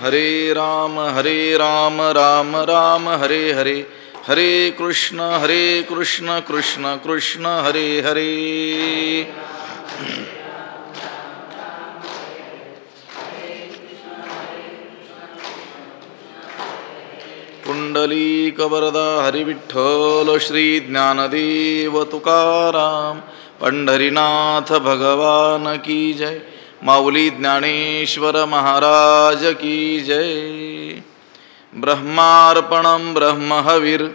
हरे राम राम राम हरे हरे, हरे कृष्ण कृष्ण कृष्ण हरे हरे। पुंडलीकवरदा हरिविठ्ठल श्री ज्ञानदेव तुकाराम, पंढरीनाथ भगवान की जय, माऊली ज्ञानेश्वर महाराज की जय। ब्रह्मार्पणं ब्रह्महविर्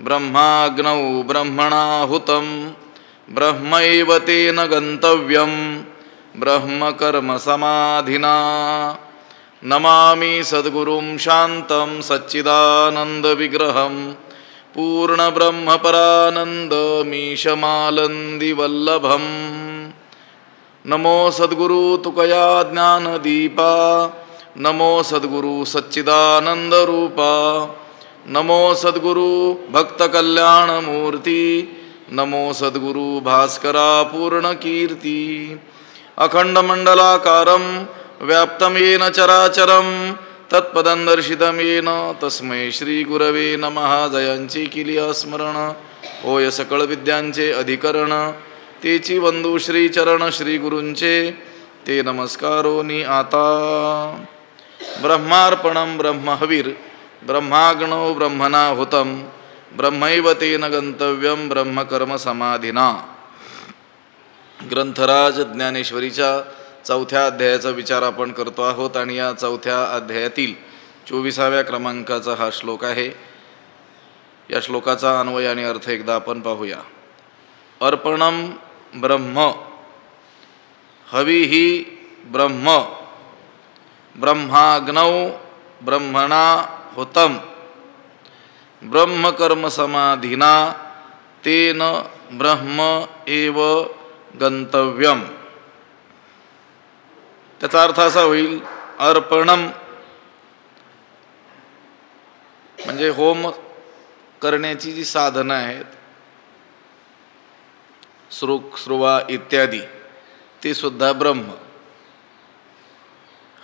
ब्रह्माग्नौ ब्रह्मणाहुतं, ब्रह्मैव तेन गन्तव्यं ब्रह्मकर्म समाधिना। नमामि सद्गुरुं शान्तं सच्चिदानन्दविग्रहं, पूर्णब्रह्मपरानन्दमीशमालन्दिवल्लभम्। नमो सद्गुरु तुकया ज्ञानदीपा, नमो सद्गुरु सच्चिदानन्दरूपा, नमो सद्गुरु भक्तकल्याणमूर्ती, नमो सद्गुरु भास्करा पूर्णकीर्ती। अखण्डमण्डलाकारं व्याप्तं येन चराचरं, तत्पदं दर्शितं येन तस्मै श्रीगुरवे नमः। जयांची केली स्मरण, होय सकळ विद्यांचे अधिकरण, तेची वंदू श्रीचरण श्री गुरूंचे, ते नमस्कारोनी आता। ब्रह्मार्पणं ब्रह्महविर् ब्रह्माग्नौ ब्रह्मणाहुतं, ब्रह्मैव तेन गंतव्यं ब्रह्मकर्म समाधिना। ग्रंथराज ज्ञानेश्वरीच्या 4थ्या अध्यायाचा विचार आपण करतो आहोत आणि या 4थ्या अध्यायातील 24व्या क्रमांकाचा हा श्लोक आहे। या श्लोकाचा अन्वय आणि अर्थ एकदा आपण पाहूया। अर्पणं ब्रह्म, हविः ब्रह्म, ब्रह्माग्नौ ब्रह्मणाहुतं, ब्रह्मकर्म समाधिना, तेन ब्रह्म एव गंतव्यम। त्याचा अर्थ असा होईल, अर्पणम म्हणजे होम करण्याची जी साधनं आहेत, श्रुक श्रुवा इत्यादी, ते सुद्धा ब्रह्म।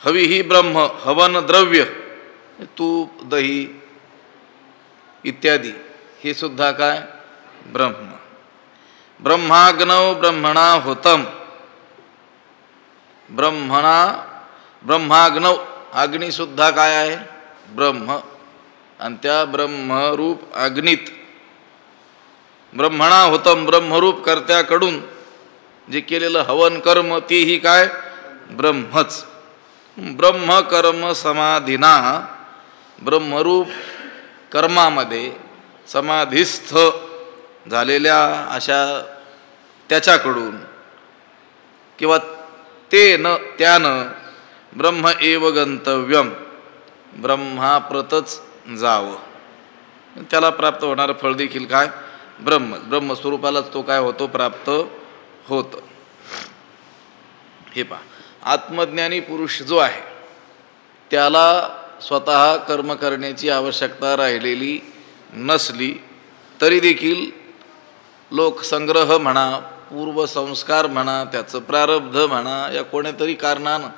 हवी ही ब्रह्म, हवन द्रव्य, तूप दही इत्यादी, हे सुद्धा काय? ब्रह्म। ब्रह्माग्नौ ब्रह्मणाहुतं, ब्रह्माग्नौ, अग्नी सुद्धा काय आहे? ब्रह्म। आणि त्या ब्रह्मरूप अग्नीत ब्रह्मणाहुतं, ब्रह्मरूप कर्त्याकडून जे केलेलं हवन कर्म तेही काय? ब्रह्मच। ब्रह्मकर्म समाधिना, ब्रह्मरूप कर्मामध्ये समाधिस्थ झालेल्या अशा त्याच्याकडून किंवा त्यानं ब्रह्म एव गंतव्यम, ब्रह्माप्रतच जावं, त्याला प्राप्त होणारं फळ देखील काय? ब्रह्म। ब्रह्मस्वरूपालाच तो काय होतो? प्राप्त होत। हे पहा, आत्मज्ञानी पुरुष जो आहे त्याला स्वतः कर्म करण्याची आवश्यकता राहिलेली नसली तरी देखील लोकसंग्रह म्हणा, पूर्वसंस्कार म्हणा, त्याचं प्रारब्ध म्हणा, या कोणत्यातरी कारणानं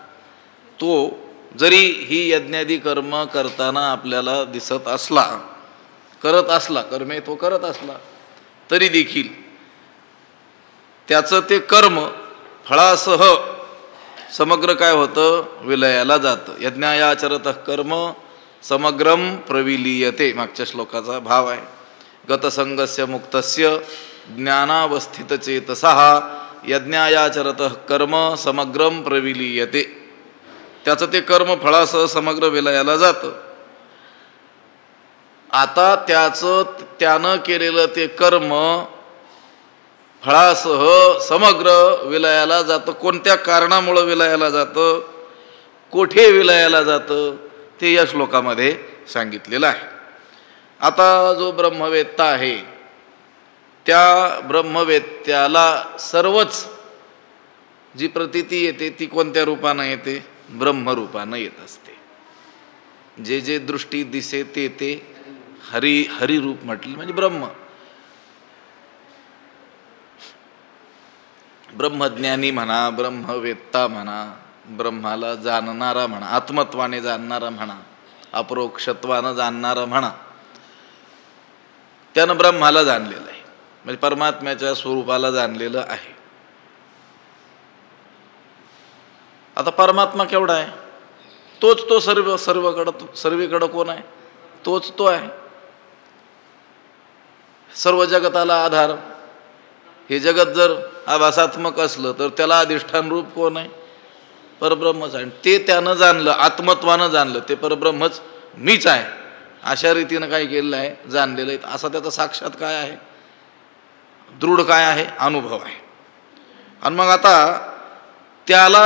तो जरी ही यज्ञादी कर्म करताना आपल्याला दिसत असला, करत असला, कर्मे तो करत असला, तरी देखील त्याचं ते कर्म फळासह समग्र काय होतं? विलयाला जातं। यज्ञायाचरतः कर्म समग्रम प्रविलीयते, मागच्या श्लोकाचा भाव आहे। गतसंगस्य मुक्तस्य ज्ञानावस्थितचेतसः यज्ञायाचरतः कर्म समग्रम प्रविलीयते, त्याचं ते कर्म फळासह समग्र विलयाला जातं। आता त्यानं केलेलं ते कर्म फळासह समग्र विलयाला जातं। कोणत्या कारणामुळे विलयाला जातं, कोठे विलयाला जातं, ते या श्लोकामध्ये सांगितलेलं आहे। आता जो ब्रह्मवेत्ता आहे त्या ब्रह्मवेत्याला सर्वच जी प्रतीती येते ती कोणत्या रूपानं येते? ब्रह्मरूपानं येत असते। जे जे दृष्टी दिसे ते हरिरूप म्हटले म्हणजे ब्रह्म। ब्रह्मज्ञानी म्हणा, ब्रह्मवेत्ता म्हणा, ब्रह्माला जाणणारा म्हणा, आत्मत्वाने जाणणारा म्हणा, अपरोक्षत्वानं जाणणारा म्हणा, त्यानं ब्रह्माला जाणलेलं आहे, म्हणजे परमात्म्याच्या स्वरूपाला जाणलेलं आहे. आता परमात्मा केवढा आहे? तोच तो सर्वीकडं कोण आहे? तोच तो आहे. सर्व जगताला आधार. हे जगत जर आभासात्मक असलं तर त्याला अधिष्ठान रूप कोण आहे? परब्रह्मच आहे. ते त्यानं जाणलं, आत्मत्वानं जाणलं, ते परब्रह्मच मीच आहे, अशा रीतीनं काय केलेलं आहे? जाणलेलं आहे. असा त्याचा साक्षात काय आहे? दृढ काय आहे? अनुभव आहे. आणि मग आता त्याला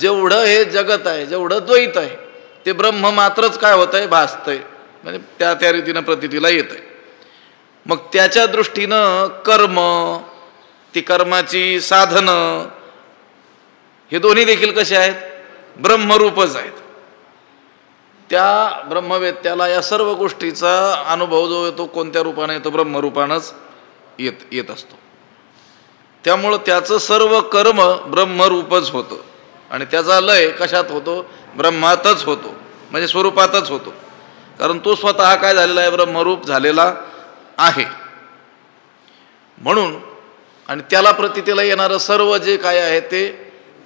जेवढं हे जगत आहे, जेवढं द्वैत आहे, ते ब्रह्म मात्रच काय होत आहे? भासतंय, म्हणजे त्या रीतीनं प्रतीतीला येत आहे. मग त्याच्या दृष्टीनं कर्म, ती कर्माची साधनं, हे दोन्ही देखील कसे आहेत? ब्रह्मरूपच आहेत. त्या ब्रह्मवेत्याला या सर्व गोष्टीचा अनुभव जो येतो कोणत्या रूपाने येतो? ब्रह्मरूपानंच येत असतो. त्यामुळं त्याचं सर्व कर्म ब्रह्मरूपच होतं आणि त्याचा लय कशात होतो? ब्रह्मातच होतो, म्हणजे स्वरूपातच होतो. कारण तो स्वतः काय झालेला आहे? ब्रह्मरूप झालेला आहे. म्हणून आणि त्याला प्रतीतीला येणारं सर्व जे काय आहे ते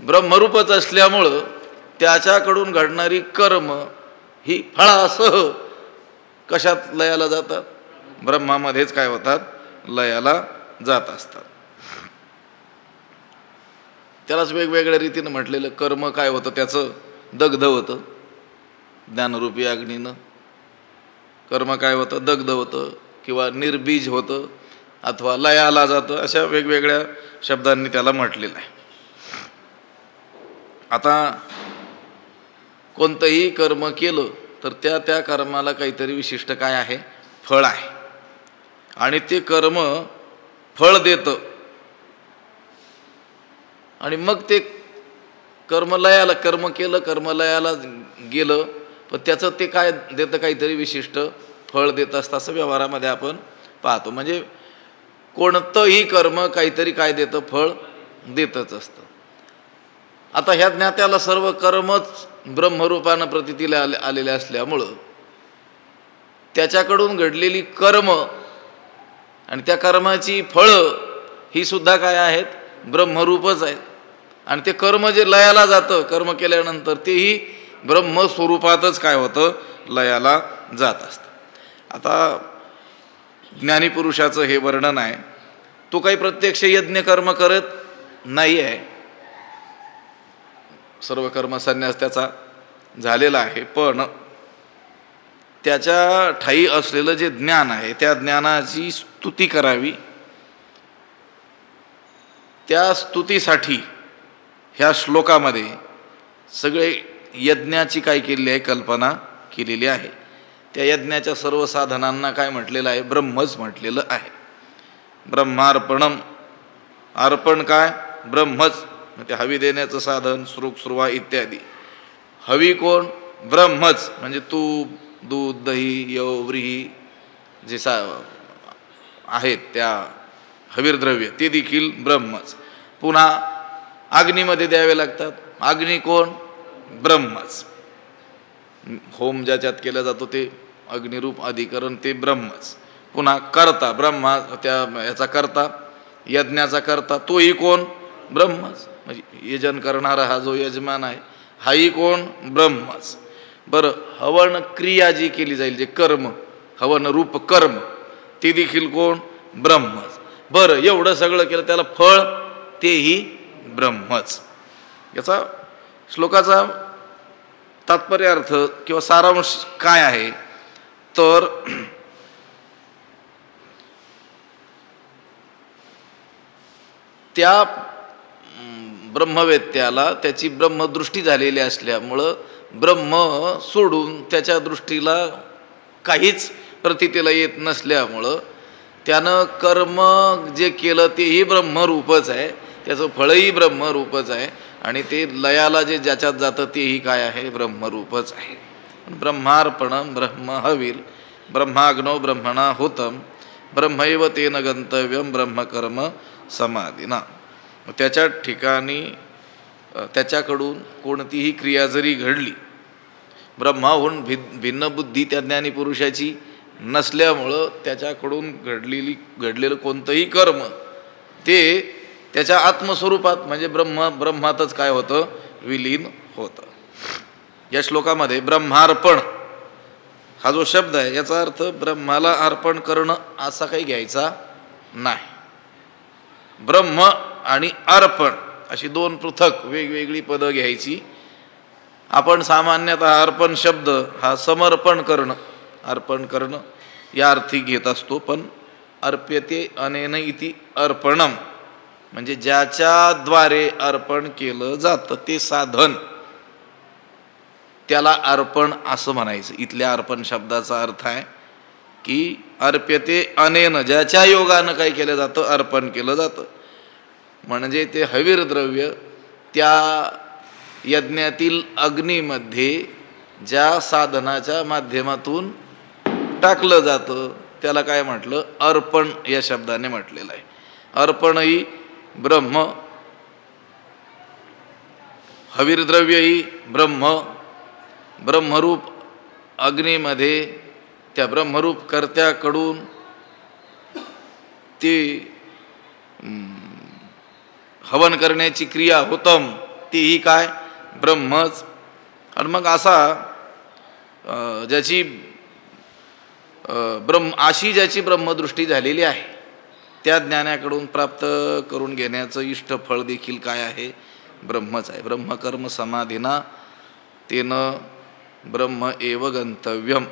ब्रह्मरूपच असल्यामुळं त्याच्याकडून घडणारी कर्म ही फळासह कशात लयाला जातात? ब्रह्मामध्येच काय होतात? लयाला जात असतात. त्यालाच वेगवेगळ्या रीतीनं म्हटलेलं कर्म काय होतं? त्याचं दग्ध होतं ज्ञानरूपी अग्नीनं. कर्म काय होतं? दग्ध होतं किंवा निर्बीज होतं अथवा लयाला जातं, अशा वेगवेगळ्या शब्दांनी त्याला म्हटलेलं आहे. आता कोणतंही कर्म केलं तर त्या कर्माला काहीतरी विशिष्ट काय आहे? फळ आहे. आणि ते कर्म फळ देतं आणि मग ते कर्मलयाला, कर्म केलं, कर्मलयाला गेलं, पण त्याचं ते काय देतं? काहीतरी विशिष्ट फळ देत असतं, असं व्यवहारामध्ये आपण पाहतो. म्हणजे कोणतंही कर्म काहीतरी काय देतं? फळ देतच असतं. आता ह्या ज्ञात्याला सर्व कर्मच ब्रह्मरूपानं प्रतीतीला आलेले असल्यामुळं त्याच्याकडून घडलेली कर्म आणि त्या कर्माची फळं ही सुद्धा काय आहेत? ब्रह्मरूपच आहेत. आणि ते कर्म जे लयाला जातं, कर्म केल्यानंतर तेही ब्रह्मस्वरूपातच काय होतं? लयाला जात असतं. आता ज्ञानीपुरुषाचं हे वर्णन आहे. तो काही प्रत्यक्ष यज्ञ कर्म करत नाही आहे, सर्व कर्म संन्यास त्याचा झालेला आहे, पण त्याच्या ठायी असलेलं जे ज्ञान आहे त्या ज्ञानाची स्तुती करावी, त्या स्तुतीसाठी ह्या श्लोकामध्ये सगळे यज्ञाची काय केलेली आहे? कल्पना केलेली आहे. त्या यज्ञाच्या सर्व साधनांना काय म्हटलेलं आहे? ब्रह्मच म्हटलेलं आहे. ब्रह्मार्पणम, अर्पण काय? ब्रह्मच. ते हवी देण्याचं साधन, श्रुक श्रुवा इत्यादी. हवी कोण? ब्रह्मच. म्हणजे तूप, दूध, दही, यव, व्रीही जे आहेत त्या हवीरद्रव्य ते देखील ब्रह्मच. पुन्हा अग्नीमध्ये द्यावे लागतात. अग्नी कोण? ब्रह्मच. होम ज्याच्यात केला जातो ते अग्निरूप अधिकरण ते ब्रह्मच. पुन्हा कर्ता, ब्रह्मा त्या याचा कर्ता, यज्ञाचा कर्ता, तोही कोण? ब्रह्मच. म्हणजे यजन करणारा हा जो यजमान आहे हाही कोण? ब्रह्मच. बरं, हवन क्रिया जी केली जाईल, जे कर्म, हवन रूप कर्म, ते देखील कोण? ब्रह्मच. बरं, एवढं सगळं केलं, त्याला फळ तेही ब्रह्मच. याचा श्लोकाचा तात्पर्य अर्थ किंवा सारांश काय आहे तर त्या ब्रह्मवेत्याला त्याची ब्रह्मदृष्टी झालेली असल्यामुळं ब्रह्म सोडून त्याच्या दृष्टीला काहीच प्रतीतीला येत नसल्यामुळं त्यानं कर्म जे केलं तेही ब्रह्मरूपच आहे, त्याचं फळही ब्रह्मरूपच आहे आणि ते लयाला जे ज्याच्यात जातं तेही काय आहे? ब्रह्मरूपच आहे. ब्रह्मार्पणम ब्रह्महवीर ब्रह्माग्नो ब्रह्मणा हुतम ब्रह्मैव तेन गंतव्यम ब्रह्मकर्म समाधीना. त्याच्या ठिकाणी त्याच्याकडून कोणतीही क्रिया जरी घडली, ब्रह्माहून भिन्न बुद्धी त्या ज्ञानी पुरुषाची नसल्यामुळं त्याच्याकडून घडलेलं कोणतंही कर्म ते त्याच्या आत्मस्वरूपात म्हणजे ब्रह्मातच काय होतं, विलीन होतं. या श्लोकामध्ये ब्रह्मार्पण हा जो शब्द आहे याचा अर्थ ब्रह्माला अर्पण करणं असा काही घ्यायचा नाही. ब्रह्म आणि अर्पण अशी दोन पृथक वेगवेगळी पदं घ्यायची. आपण सामान्यतः अर्पण शब्द हा समर्पण करणं, अर्पण करणं या अर्थी घेत असतो. पण अर्प्यते अनेन इति अर्पणम म्हणजे ज्याच्याद्वारे अर्पण केलं जातं ते साधन, त्याला अर्पण असं म्हणायचं. इथल्या अर्पण शब्दाचा अर्थ आहे की अर्प्यते अनेन, ज्याच्या योगानं काय केलं जातं, अर्पण केलं जातं. म्हणजे ते हवीर द्रव्य त्या यज्ञातील अग्नीमध्ये ज्या साधनाच्या माध्यमातून टाकलं जातं त्याला काय म्हटलं, अर्पण या शब्दाने म्हटलेलं आहे. अर्पण ही ब्रह्म, हवीर द्रव्य ही ब्रह्म, ब्रह्मरूप अग्नीमध्ये त्या ब्रह्मरूप कर्त्याकडून ते हवन करण्याची क्रिया होतम तीही काय, ब्रह्मच. आणि मग असा ज्याची अशी ज्याची ब्रह्मदृष्टी झालेली आहे त्या ज्ञानाकडून प्राप्त करून घेण्याचं इष्ट फळ देखील काय आहे, ब्रह्मच आहे. ब्रह्मकर्म समाधीना तेनं ब्रह्म एव गंतव्यम,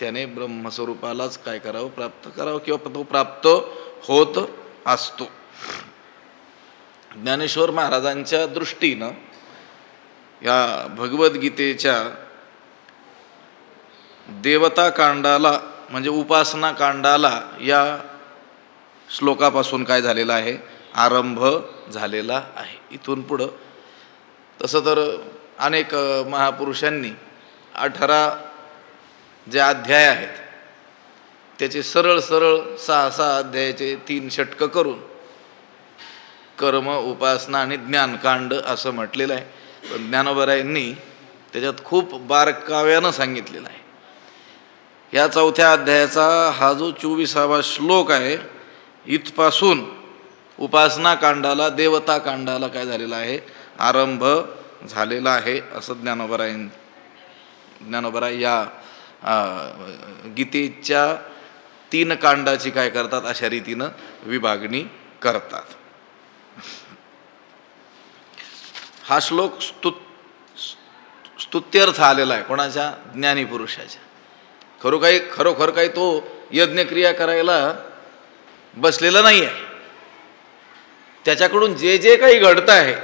त्याने ब्रह्मस्वरूपालाच काय करावं, प्राप्त करावं किंवा तो प्राप्त होत असतो. ज्ञानेश्वर महाराजांच्या दृष्टीनं या भगवद्गीतेच्या देवता कांडाला म्हणजे उपासना कांडाला या श्लोकापासून काय झालेला आहे, आरंभ झालेला आहे. इथून पुढं तसं तर अनेक महापुरुषांनी 18 जे अध्याय आहेत त्याचे सरळ सरळ 6 अध्यायाचे 3 षटकं करून कर्म, उपासना आणि ज्ञानकांड असं म्हटलेलं आहे. पण ज्ञानोबरायांनी त्याच्यात खूप बारकाव्यानं सांगितलेलं आहे. या 4थ्या अध्यायाचा हा जो 24वा श्लोक आहे इथपासून उपासना कांडाला, देवता कांडाला काय झालेला आहे, आरंभ झालेला आहे असं ज्ञानोबराय या गीतेच्या 3 कांडाची काय करतात, अशा रीतीनं विभागणी करतात. हा श्लोक स्तुत्यर्थ आलेला आहे कोणाच्या, ज्ञानी पुरुषाच्या. खरोखर काही तो यज्ञक्रिया करायला बसलेला नाही आहे. त्याच्याकडून जे जे काही घडतं आहे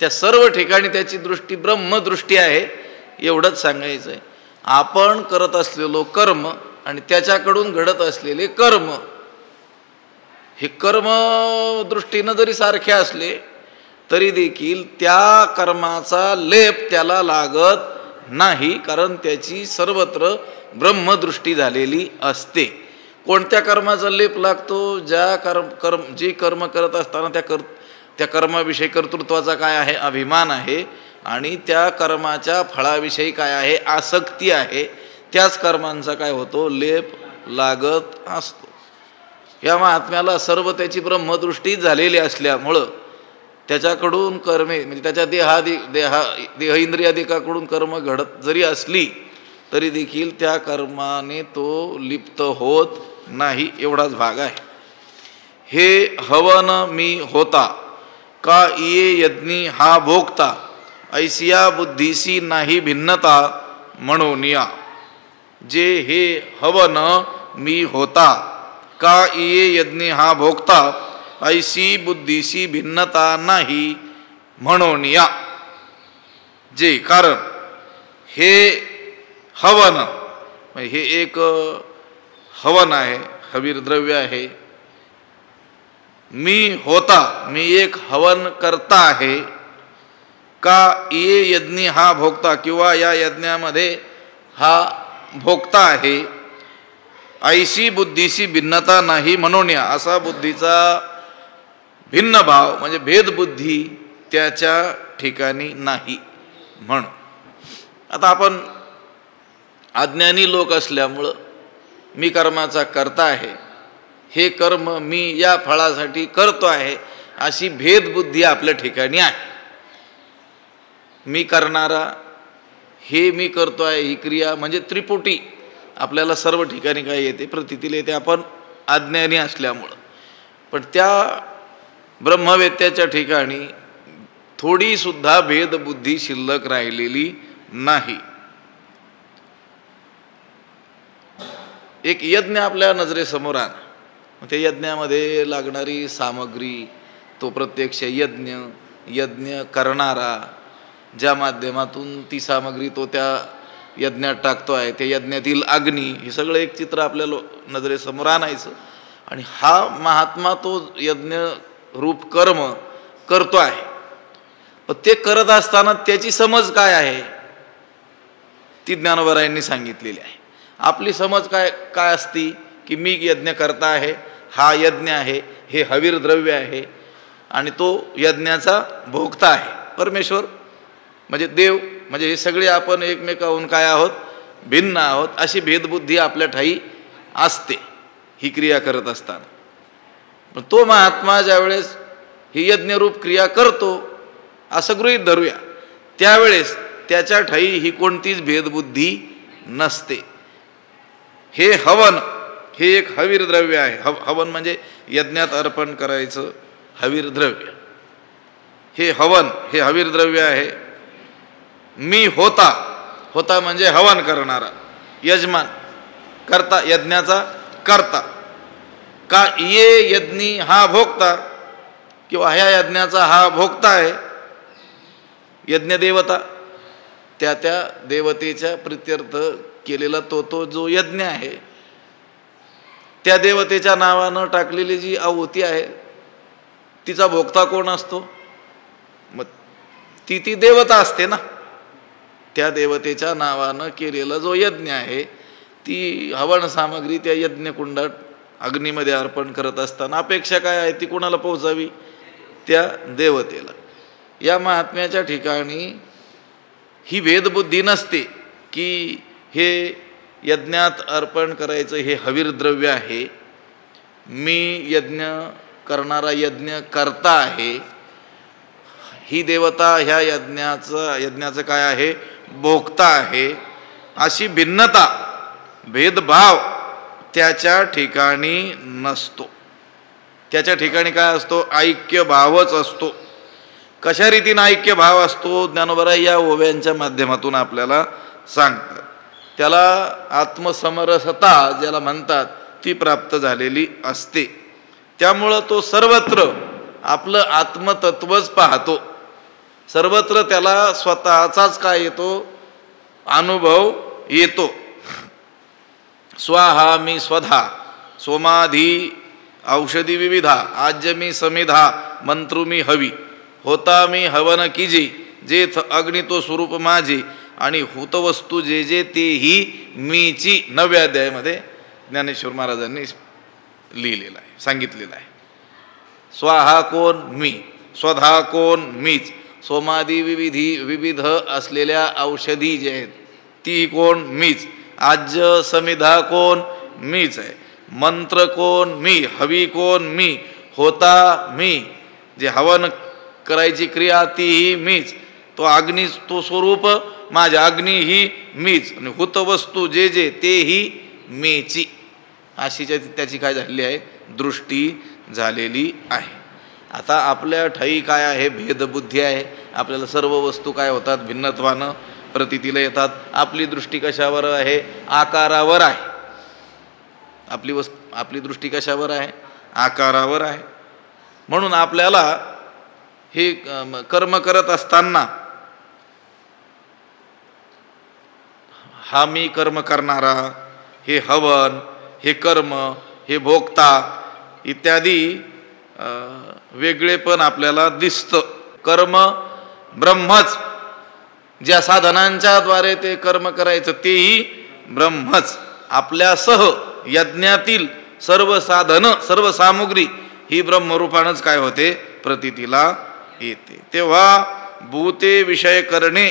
त्या सर्व ठिकाणी त्याची दृष्टी ब्रह्मदृष्टी आहे एवढंच सांगायचं आहे. आपण करत असलेलो कर्म आणि त्याच्याकडून घडत असलेले कर्म हे कर्म दृष्टीनं जरी सारखे असले तरी देखील त्या कर्माचा लेप त्याला लागत नाही, कारण त्याची सर्वत्र ब्रह्मदृष्टी झालेली असते. कोणत्या कर्माचा लेप लागतो, जे कर्म करत असताना त्या कर्माविषयी कर्तृत्वाचा काय आहे, अभिमान आहे, आणि त्या कर्माच्या फळाविषयी काय आहे, आसक्ती आहे. त्याच कर्मांचा काय होतो, लेप लागत असतो. या महात्म्याला सर्व त्याची ब्रह्मदृष्टी झालेली असल्यामुळं त्याच्याकडून कर्मे म्हणजे त्याच्या देह इंद्रियादिकाकडून कर्म घडत जरी असली तरी देखील त्या कर्माने तो लिप्त होत नाही, एवढाच भाग आहे. हे हवन मी होता का ये यज्ञी हा भोगता, ऐसिया बुद्धीसी नाही भिन्नता म्हणूनिया. जे हे हवन मी होता का ये यज्ञी हा भोगता, ऐसी बुद्धीसी भिन्नता नाही म्हणूनिया. जे कारण हे हवन, हे एक हवन आहे, हवीर द्रव्य आहे. मी होता, मी एक हवन करता आहे. का ये यज्ञी हा भोगता, किंवा या यज्ञामध्ये हा भोगता आहे. ऐशी बुद्धीशी भिन्नता नाही म्हणून या, असा बुद्धीचा भिन्न भाव म्हणजे भेदबुद्धी त्याच्या ठिकाणी नाही म्हणून. आता आपण अज्ञानी लोक असल्यामुळं मी कर्माचा कर्ता आहे, हे कर्म मी या फळासाठी करतो आहे, अशी भेदबुद्धी आपल्या ठिकाणी आहे. मी करणारा, हे मी करतो आहे, ही क्रिया म्हणजे त्रिपुटी आपल्याला सर्व ठिकाणी काय येते, प्रतीतील येते, आपण अज्ञानी असल्यामुळं. पण त्या ब्रह्मवेत्याच्या ठिकाणी थोडी सुद्धा भेदबुद्धी शिल्लक राहिलेली नाही. एक यज्ञ आपल्या नजरेसमोर आला, त्या यज्ञामध्ये लागणारी सामग्री, तो प्रत्यक्ष यज्ञ करणारा, ज्या माध्यमातून ती सामग्री तो त्या यज्ञात टाकतो आहे, त्या यज्ञातील अग्नी, हे सगळं एक चित्र आपल्याला नजरेसमोर आणायचं. आणि हा महात्मा तो यज्ञ रूप कर्म करतो आहे, पण ते करत असताना त्याची समज काय आहे ती ज्ञानोबरायांनी सांगितलेली आहे. आपली समज काय असती की मी यज्ञ करता आहे, हा यज्ञ आहे, हे हवीर द्रव्य आहे आणि तो यज्ञाचा भोगता आहे परमेश्वर म्हणजे देव, म्हणजे हे सगळे आपण एकमेकाहून काय आहोत, भिन्न आहोत, अशी भेदबुद्धी आपल्या ठाई असते ही क्रिया करत असताना. पण तो महात्मा ज्यावेळेस ही यज्ञरूप क्रिया करतो असं गृहीत धरूया, त्यावेळेस त्याच्या ठाई ही कोणतीच भेदबुद्धी नसते. हे हवन, हे एक हवीर द्रव्य आहे. हवन म्हणजे यज्ञात अर्पण करायचं हवीर द्रव्य. हे हवन, हे हवीर द्रव्य आहे. मी होता म्हणजे हवन करणारा, यजमान, करता, यज्ञाचा करता. का ये यज्ञी हा भोगता, किंवा ह्या यज्ञाचा हा भोगता आहे. यज्ञ देवता, त्या देवतेच्या प्रित्यर्थ केलेला तो जो यज्ञ आहे, त्या देवतेच्या नावानं टाकलेली जी आहुती आहे तिचा भोगता कोण असतो, मग ती देवता असते ना. त्या देवतेच्या नावानं केलेला जो यज्ञ आहे, ती हवन सामग्री त्या यज्ञकुंडात अग्नीमध्ये अर्पण करत असताना अपेक्षा काय आहे, ती कोणाला पोहोचावी, त्या देवतेला. या महात्म्याच्या ठिकाणी ही भेदबुद्धी नसते की हे यज्ञात अर्पण करायचं हे हवीर द्रव्य आहे, मी यज्ञ करणारा यज्ञ करता आहे, ही देवता ह्या यज्ञाचं काय आहे, भोगता आहे. अशी भिन्नता, भेदभाव त्याच्या ठिकाणी नसतो. त्याच्या ठिकाणी काय असतो, ऐक्य भावच असतो. कशा रीतीने ऐक्य भाव असतो, ज्ञानोबराय या ओव्यांच्या माध्यमातून आपल्याला सांगतात. त्याला आत्मसमरसता ज्याला म्हणतात ती प्राप्त झालेली असते. त्यामुळं तो सर्वत्र आपलं आत्मतत्वच पाहतो. सर्वत्र त्याला स्वतःचाच काय येतो, अनुभव येतो. स्वाहा मी स्वधा, सोमाधी औषधी विविधा, आज्य मी समिधा, मंत्रु मी हवी, होता मी हवन कीजे, जेथ अग्नी तो स्वरूप माझे, आणि हुतवस्तू जे जे तेही मीची. 9व्या अध्यायामध्ये ज्ञानेश्वर महाराजांनी लिहिलेलं आहे, सांगितलेलं आहे. स्वाहा कोण, मी. स्वधा कोण, मीच. सोमादी विविध असलेल्या औषधी जे आहेत ती कोण, मीच. आज्य समिधा कोण, मीच आहे. मंत्र कोण, मी. हवी कोण, मी. होता मी, जे हवन करायची क्रिया तीही मीच. तो अग्नी तो स्वरूप माझ्या, अग्नी ही मीच. आणि हुत वस्तू जे जे तेही मीची. अशी त्याची काय झालेली आहे, दृष्टी झालेली आहे. आता आपल्या ठाई काय आहे, भेदबुद्धी आहे. आपल्याला सर्व वस्तू काय होतात, भिन्नत्वानं प्रतीतीला येतात. आपली दृष्टी कशावर आहे, आकारावर आहे. आपली दृष्टी कशावर आहे, आकारावर आहे. म्हणून आपल्याला हे कर्म करत असताना हा मी कर्म करणारा, हे हवन, हे कर्म, हे भोक्ता इत्यादी वेगळेपण आपल्याला दिसतं. कर्म ब्रह्मच, ज्या साधनांच्या द्वारे ते कर्म करायचं तेही ब्रह्मच. आपल्यासह यज्ञातील सर्व साधन, सर्व सामुग्री ही ब्रह्मरूपानंच काय होते, प्रतीतीला येते. तेव्हा भूते विषय करणे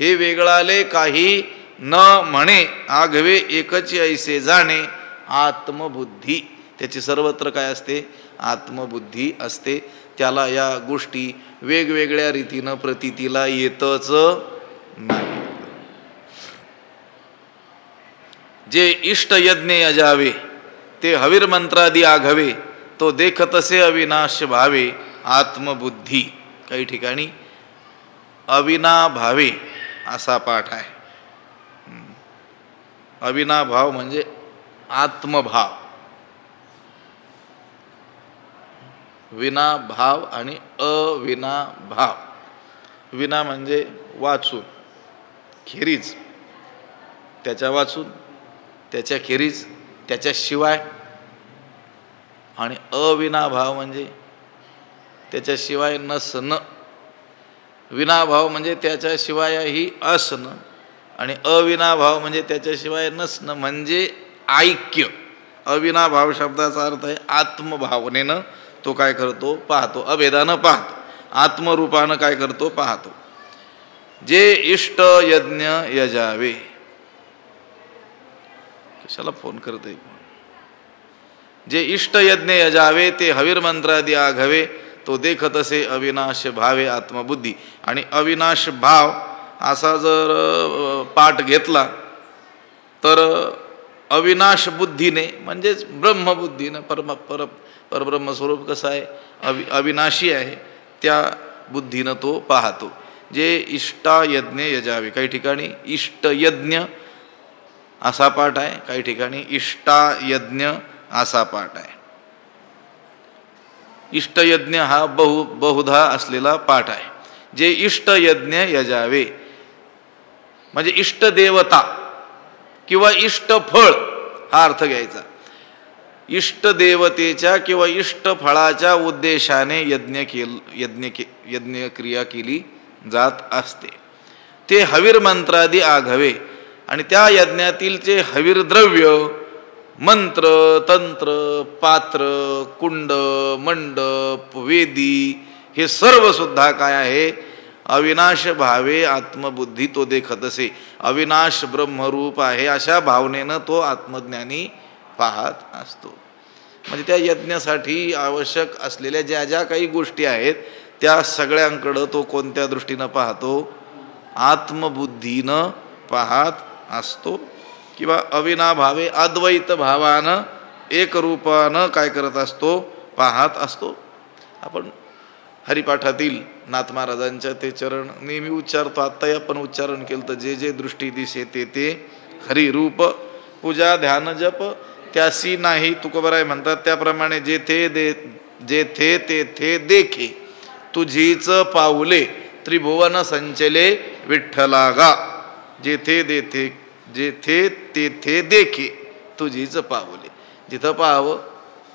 हे वेगळाले काही न म्हणे, आघवे एकच ऐसे जाणे आत्मबुद्धी. त्याची सर्वत्र काय असते? आत्मबुद्धी असते. त्याला या गोष्टी वेगवेगळ्या रीतीनं प्रतीतीला येतच नाही. जे इष्ट यज्ञ यजावे ते हवीर मंत्रादी आघवे, तो देखतसे अविनाश भावे आत्मबुद्धी. काही ठिकाणी अविनाभावे असा पाठ आहे. अविनाभाव म्हणजे आत्मभाव, विनाभाव आणि अविनाभाव. विना म्हणजे वाचून, खेरीज, त्याच्या वाचून, त्याच्या खेरीज, त्याच्याशिवाय. आणि अविनाभाव म्हणजे त्याच्याशिवाय नसणं. विनाभाव म्हणजे त्याच्याशिवायही असणं, आणि अविनाभाव म्हणजे त्याच्याशिवाय नसणं म्हणजे ऐक्य. अविनाभाव शब्दाचा अर्थ आहे आत्मभावनेनं तो काय करतो? पाहतो. अभेदानं पाहतो, आत्मरूपानं काय करतो? पाहतो. जे इष्ट यज्ञ यजावे. कशाला फोन करते? जे इष्ट यज्ञ यजावे ते हवीर मंत्रादी आघवे, तो देखतसे अविनाश भावे आत्मबुद्धी. आणि अविनाश भाव असा जर पाठ घेतला तर अविनाश बुद्धीने म्हणजेच ब्रह्मबुद्धीनं, परब्रह्मस्वरूप कसं आहे? अविनाशी आहे, त्या बुद्धीनं तो पाहतो. जे इष्टा यज्ञ यजावे. काही ठिकाणी इष्टयज्ञ असा पाठ आहे, काही ठिकाणी इष्टा यज्ञ असा पाठ आहे. इष्टयज्ञ हा बहुधा असलेला पाठ आहे. जे इष्टयज्ञ यजावे म्हणजे इष्टदेवता किंवा इष्टफळ हा अर्थ घ्यायचा. इष्टदेवतेच्या किंवा इष्टफळाच्या उद्देशाने यज्ञ क्रिया केली जात असते. ते हवीर मंत्रादी आघवे. आणि त्या यज्ञातील जे हवीर द्रव्य, मंत्र, तंत्र, पात्र, कुंड, मंडप, वेदी हे सर्व सुद्धा काय आहे? अविनाश भावे आत्मबुद्धी तो देखतसे. अविनाश ब्रह्मरूप आहे अशा भावनेनं तो आत्मज्ञानी पाहत असतो. म्हणजे त्या यज्ञासाठी आवश्यक असलेल्या ज्या ज्या काही गोष्टी आहेत त्या सगळ्यांकडं तो कोणत्या दृष्टीनं पाहतो? आत्मबुद्धीनं पाहत असतो. किंवा अविनाभावे अद्वैत भावानं एक रूपानं काय करत असतो? पाहत असतो. आपण हरिपाठातील नाथ महाराजांच्या ते चरण नेहमी उच्चारतो. आत्ताही आपण उच्चारण केलं तर जे जे दृष्टी दिसे ते ते हरिरूप, पूजा ध्यान जप त्यासी नाही तुकोबराय म्हणतात. त्याप्रमाणे जेथे तेथे देखे तुझीच पाऊले त्रिभुवन संचले विठ्ठलागा. जेथे तेथे देखे तुझीच पाऊले. जिथं पाहावं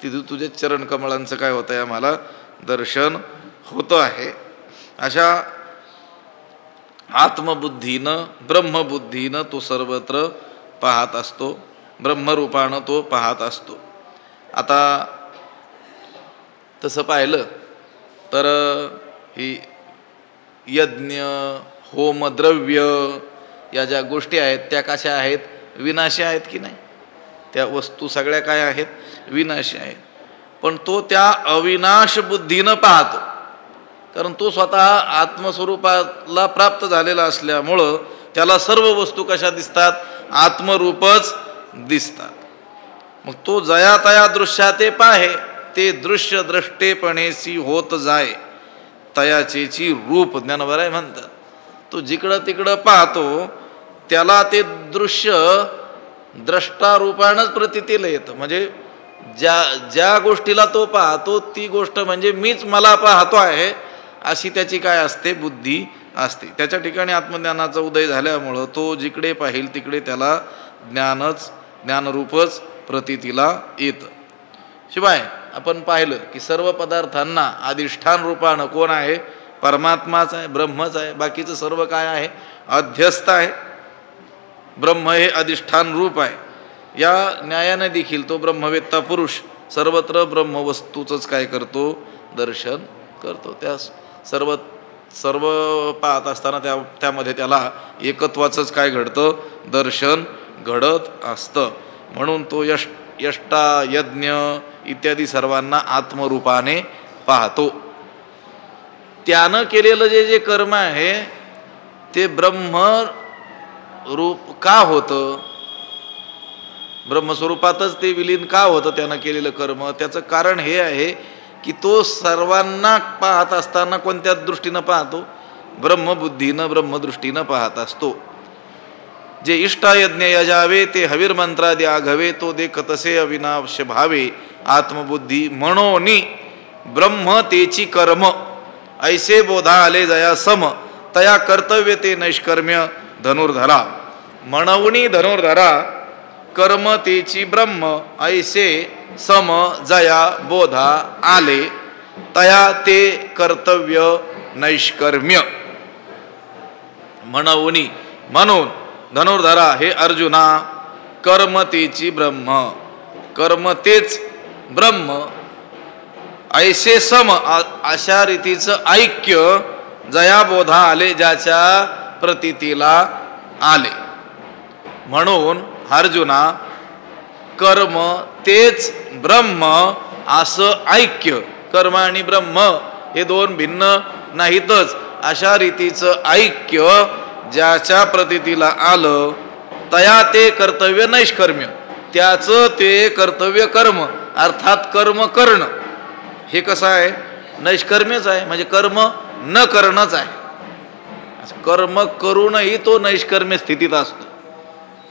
तिथं तुझे चरण कमळांचं काय होत आहे? आम्हाला दर्शन होतं आहे. अशा आत्मबुद्धीनं, ब्रह्मबुद्धीनं तो सर्वत्र पाहत असतो. ब्रह्मरूपानं तो पाहत असतो. आता तसं पाहिलं तर ही यज्ञ, होमद्रव्य या ज्या गोष्टी आहेत त्या कशा आहेत? विनाशी आहेत की नाही? त्या वस्तू सगळ्या काय आहेत? विनाशी आहेत. पण तो त्या अविनाश बुद्धीनं पाहतो, कारण तो स्वतः आत्मस्वरूपाला प्राप्त झालेला असल्यामुळं त्याला सर्व वस्तू कशा दिसतात? आत्मरूपच दिसतात. मग तो जया तया दृश्याते पाहे, ते दृश्य द्रष्टेपणेसी होत जाय, तयाचेची रूप ज्ञानवराय म्हणतात. तो जिकडं तिकडं पाहतो त्याला ते दृश्य द्रष्टारूपानंच प्रतीतीला येतं. म्हणजे ज्या गोष्टीला तो पाहतो ती गोष्ट म्हणजे मीच मला पाहतो आहे अशी त्याची काय असते? बुद्धी असते. त्याच्या ठिकाणी आत्मज्ञानाचा उदय झाल्यामुळं तो जिकडे पाहिल तिकडे त्याला ज्ञानरूपच प्रतीतीला येतं. शिवाय आपण पाहिलं की सर्व पदार्थांना अधिष्ठान रूपानं कोण आहे? परमात्माच आहे, ब्रह्मच आहे. बाकीचं सर्व काय आहे? अध्यस्त आहे. ब्रह्म हे अधिष्ठान रूप आहे. या न्यायाने देखील तो ब्रह्मवेत्ता पुरुष सर्वत्र ब्रह्मवस्तूचंच काय करतो? दर्शन करतो. त्या सर्व सर्व पाहत असताना त्यामध्ये त्याला एकत्वाचंच काय घडतं, दर्शन घडत असतं. म्हणून तो यष्टा यज्ञ इत्यादी सर्वांना आत्मरूपाने पाहतो. त्यानं केलेलं जे कर्म आहे ते ब्रह्मरूप का होतं, ब्रह्मस्वरूपातच ते विलीन का होतं त्यानं केलेलं कर्म? त्याचं कारण हे आहे की तो सर्वांना पाहत असताना कोणत्या दृष्टीनं पाहतो, ब्रह्मबुद्धीनं ब्रह्मदृष्टीनं पाहत असतो. जे इष्टायज्ञ यजावे ते हवीर मंत्रादी आघवे, तो देखतसे अविनाश भावे आत्मबुद्धी म्हणोनी ब्रह्म तेची कर्म, ऐसे बोधा आले जया सम तया कर्तव्य ते नैष्कर्म्य धनुर्धरा. म्हणवणी धनुर्धरा कर्म तेची ब्रह्म, ऐसे सम जया बोधा आले तया ते कर्तव्य नैष्कर्म्य. म्हणवणी म्हणून धनुर्धरा हे अर्जुना, कर्म तेची ब्रह्म, कर्म तेच ब्रह्म, ऐसे सम अशा रीतीचं ऐक्य जया बोधा आले ज्याच्या प्रतीतीला आले. म्हणून अर्जुना कर्म तेच ब्रह्म असं ऐक्य, कर्म आणि ब्रह्म हे दोन भिन्न नाहीतच, अशा रीतीचं ऐक्य ज्याच्या प्रतीतीला आलं तया ते कर्तव्य नैष्कर्म्य, त्याचं ते कर्तव्य कर्म अर्थात कर्म करणं. हे कसं आहे, नैष्कर्म्यच आहे, म्हणजे कर्म न करणंच आहे. कर्म करूनही तो नैष्कर्म्य स्थितीत असतो.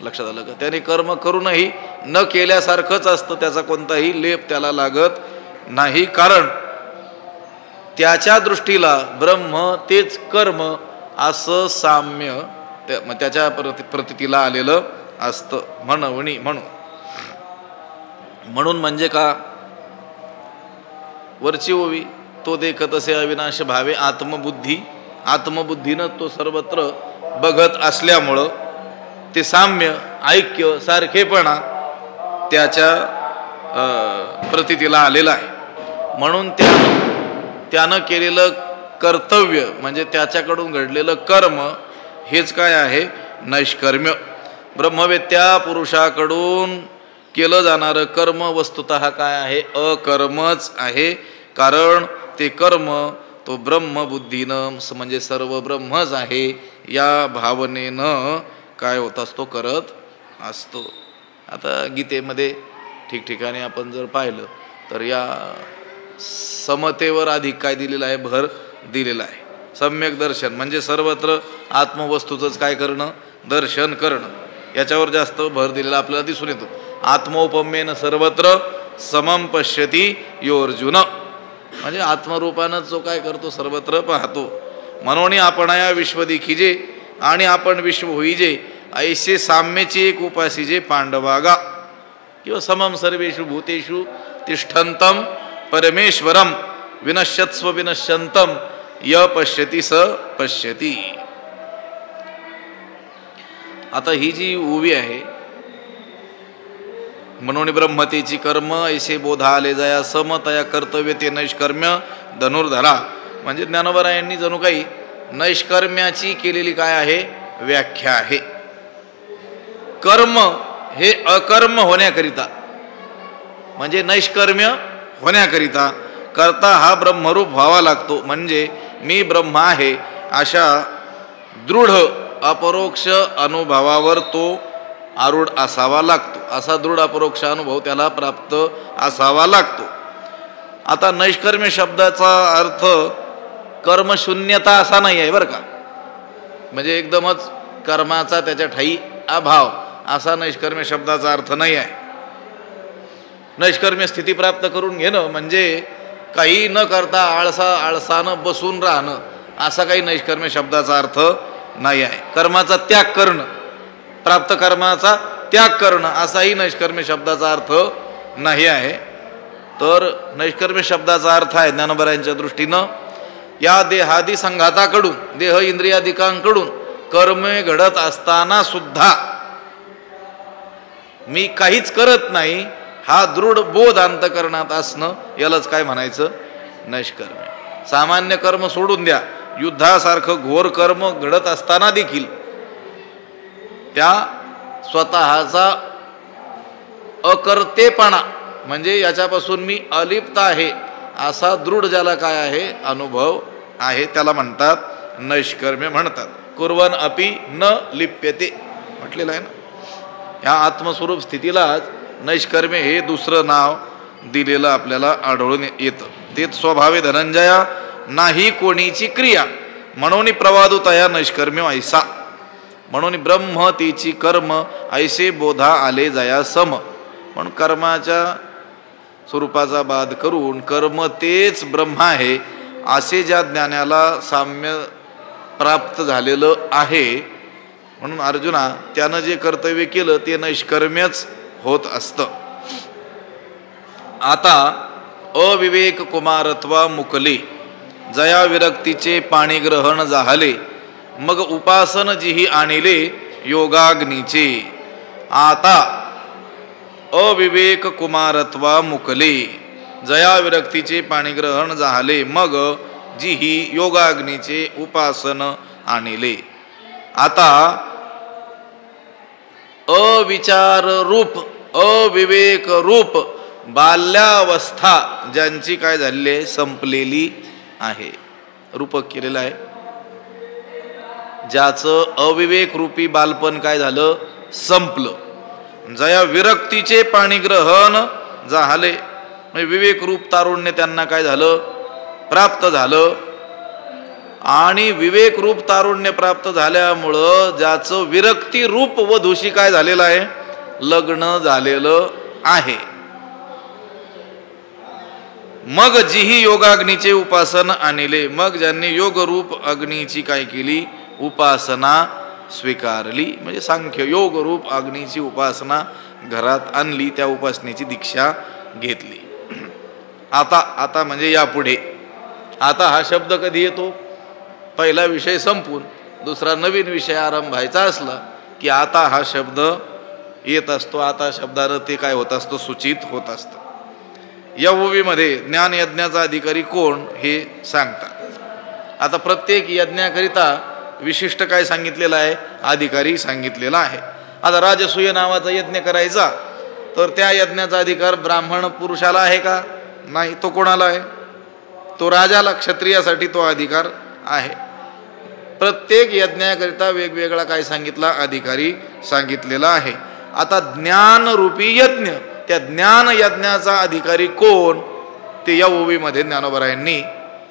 लक्षात आलं का? त्याने कर्म करूनही न केल्यासारखंच असतं, त्याचा कोणताही लेप त्याला लागत नाही, कारण त्याच्या दृष्टीला ब्रह्म तेच कर्म असं साम्य त्याच्या प्रतीतीला आलेलं असतं. म्हणवणी म्हणून म्हणजे का, वरची ओवी तो देखत असे अविनाश भावे आत्मबुद्धी, आत्मबुद्धीनं तो सर्वत्र बघत असल्यामुळं ते साम्य ऐक्य सारखेपणा त्याच्या प्रतीतीला आलेला आहे. म्हणून त्यानं केलेलं कर्तव्य म्हणजे त्याच्याकडून घडलेलं कर्म हेच काय आहे, नैष्कर्म्य. ब्रह्मवेत्या पुरुषाकडून केलं जाणारं कर्म वस्तुतः काय आहे, अकर्मच आहे. कारण ते कर्म तो ब्रह्मबुद्धीनं म्हणजे सर्व ब्रह्मच आहे या भावनेनं काय होत असतो, करत असतो. आता गीतेमध्ये ठिकठिकाणी आपण जर पाहिलं तर या समतेवर अधिक काय दिलेलं आहे, भर दिलेला आहे. सम्यक दर्शन म्हणजे सर्वत्र आत्मवस्तूचंच काय करणं, दर्शन करणं, याच्यावर जास्त भर दिलेला आपल्याला दिसून येतो. आत्मौपम्येन सर्वत्र समम पश्यती यो अर्जुन, म्हणजे आत्मरूपानं जो काय करतो सर्वत्र पाहतो. म्हणून आपण या विश्व दिखिजे आणि आपण विश्व होईजे, ऐसे साम्यची एक उपासीजे पांडवागा. किंवा समम सर्वेषु भूतेषु तिष्ठन्तम परमेश्वरम विनश्यत्स्व विनश्यन्तम य पश्यती स पश्यती. आता ही जी उभी आहे, म्हणून ब्रह्मतेची कर्म ऐसे बोधा आले जया सम तया कर्तव्य ते नैष्कर्म्य धनुर्धरा. म्हणजे ज्ञानोबरायांनी जणू काही नैष्कर्म्याची केलेली काय आहे, व्याख्या आहे. कर्म हे अकर्म होण्याकरिता म्हणजे नैष्कर्म्य होण्याकरिता कर्ता हा ब्रह्मरूप व्हावा लागतो. म्हणजे मी ब्रह्म आहे अशा दृढ अपरोक्ष अनुभवावर तो आरूढ असावा लागतो. असा दृढ अपरोक्ष अनुभव त्याला प्राप्त असावा लागतो. आता नैष्कर्म्य शब्दाचा अर्थ कर्मशून्यता असा नाही आहे बरं का, म्हणजे एकदमच कर्माचा त्याच्या ठाई अभाव असा नैष्कर्म्य शब्दाचा अर्थ नाही आहे. नैष्कर्म्य स्थिती प्राप्त करून घेणं म्हणजे काही न करता आळसानं बसून राहणं असा काही नैष्कर्म्य शब्दाचा अर्थ नाही आहे. कर्माचा त्याग करणं, प्राप्त कर्माचा त्याग करणं असाही नैष्कर्म्य शब्दाचा अर्थ नाही आहे. तर नैष्कर्म्य शब्दाचा अर्थ आहे ज्ञानोबरायांच्या दृष्टीनं या देहादी संघाताकडून, देह इंद्रियादिकांकडून कर्मे घडत असताना सुद्धा मी काहीच करत नाही हा दृढ बोध अंतकरणात असणं, यालाच काय म्हणायचं, नैष्कर्म्य. सामान्य कर्म सोडून द्या, युद्धासारखं घोर कर्म घडत असताना देखील त्या स्वतःचा अकर्तेपणा म्हणजे याच्यापासून मी अलिप्त आहे असा दृढ ज्याला काय आहे अनुभव आहे त्याला म्हणतात नैष्कर्म्य म्हणतात. कुर्वन् अपि न लिप्यते म्हटलेलं आहे ना. ह्या आत्मस्वरूप स्थितीलाच नैष्कर्म्य हे दुसरं नाव दिलेलं आपल्याला आढळून येतं. ते स्वभावे धनंजया नाही कोणीची क्रिया म्हणून प्रवादुतया नैष्कर्म्य ऐसा म्हणून ब्रह्म तिची कर्म ऐसे बोधा आले जया सम म्हणून कर्माच्या स्वरूपाचा बाध करून कर्म तेच ब्रह्म आहे असे ज्या ज्ञानाला साम्य प्राप्त झालेलं आहे म्हणून अर्जुना त्यानं जे कर्तव्य केलं ते नैष्कर्म्यच होत असतं. आता अविवेक कुमारत्वा मुकले जया विरक्तीचे पाणी ग्रहण झाले मग उपासन जिही आणिले योगाग्नीचे. आता अविवेक कुमारत्वा मुकले जया विरक्तीचे पाणीग्रहण झाले मग जिही योगाग्नीचे उपासन आणिले. आता अविचार रूप अविवेक रूप बाल्यावस्था ज्यांची काय झालेली आहे संपलेली आहे. रूपक केलेलं आहे ज्याचं अविवेक रूपी बालपण काय झालं संपलं. जया विरक्तीचे पाणीग्रहण झाले म्हणजे विवेक रूप तारुण्य त्यांना काय झालं प्राप्त झालं. आणि विवेक रूप तारुण्य प्राप्त झाल्यामुळं ज्याचं विरक्ती रूप वधूशी काय झालेलं आहे लग्न झालेलं आहे. मग जिही योगाग्नीचे उपासन आणले मग ज्यांनी योग रूप अग्नीची काय केली उपासना स्वीकारली म्हणजे सांख्य योग रूप अग्नीची उपासना घरात आणली त्या उपासनेची दीक्षा घेतली. आता म्हणजे यापुढे आता हा शब्द कधी येतो पहिला विषय संपून दुसरा नवीन विषय आरंभ व्हायचा असला की आता हा शब्द येत असतो. आता शब्दानं ते काय होत असतं सूचित होत असतं. या ओवीमध्ये ज्ञान यज्ञाचा अधिकारी कोण हे सांगतात. आता प्रत्येक यज्ञाकरिता विशिष्ट काय सांगितलेलं आहे अधिकारी सांगितलेला आहे. आता राजसूय नावाचा यज्ञ करायचा तर त्या यज्ञाचा अधिकार ब्राह्मण पुरुषाला आहे का नाही. तो कोणाला आहे तो राजाला क्षत्रियासाठी तो अधिकार आहे. प्रत्येक यज्ञाकरिता वेगवेगळा काय सांगितला अधिकारी सांगितलेला आहे. आता ज्ञानरूपी यज्ञ त्या ज्ञान यज्ञाचा अधिकारी कोण ते या ओवीमध्ये ज्ञानोबरायांनी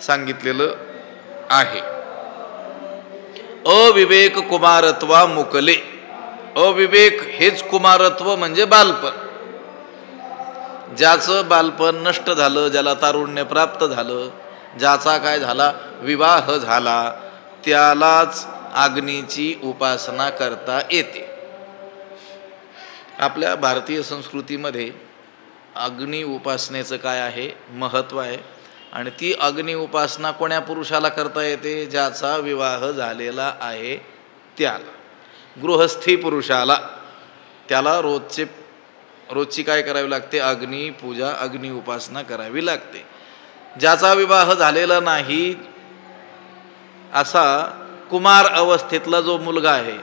सांगितलेलं आहे. अविवेक कुमारत्वा मुकले अविवेक हेच कुमारत्व म्हणजे बालपण. ज्याचं बालपण नष्ट झालं ज्याला तारुण्य प्राप्त झालं ज्याचा काय झाला विवाह झाला त्यालाच अग्नीची उपासना करता येते. आपल्या भारतीय संस्कृतीमध्ये अग्नी उपासनेचं काय आहे महत्त्व आहे. आणि ती अग्नी उपासना कोण्या पुरुषाला करता येते ज्याचा विवाह झालेला आहे त्याला. गृहस्थी पुरुषाला त्याला रोजची काय करावी लागते अग्नी पूजा अग्नी उपासना करावी लागते. ज्याचा विवाह झालेला नाही असा कुमार अवस्थेतला जो मुलगा आहे